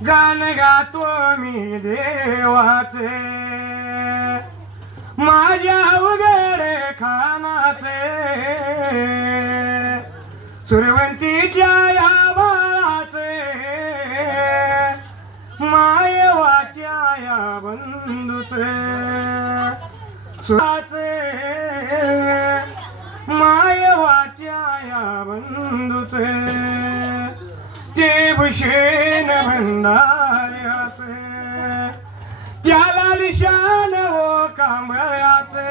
गाण गातो मी देवाचे माझ्या उघडे खानाचे सुरवंतीच्या या बाळाचे मायवाच्या या बंधूचे सुराचे मायवाच्या या बंधूचे ते भूषण भंडाऱ्याचे त्याला लिशान हो कांबळ्याचे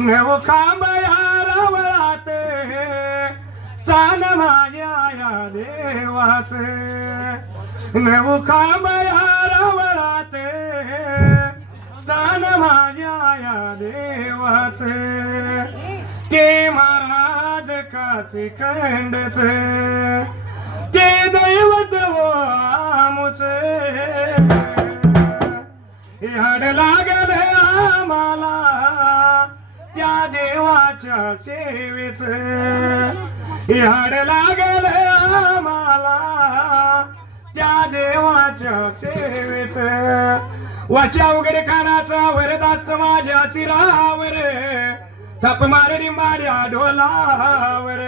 नव कांबळ्या रावळाते स्थान माझ्या या देवाचे नव कांबळ्या रावळाते स्थान माझ्या या देवाचे ते महाराज काशी खंडचे ते दैवत वो आमुचे हाड लागले आम्हाला त्या देवाच्या सेवेचे हाड लागले आम्हाला त्या देवाच्या सेवेचे वाच्या वगैरे कानाचा वरदास्त माझ्या शिरावर थप मारडी माऱ्या ढोलावर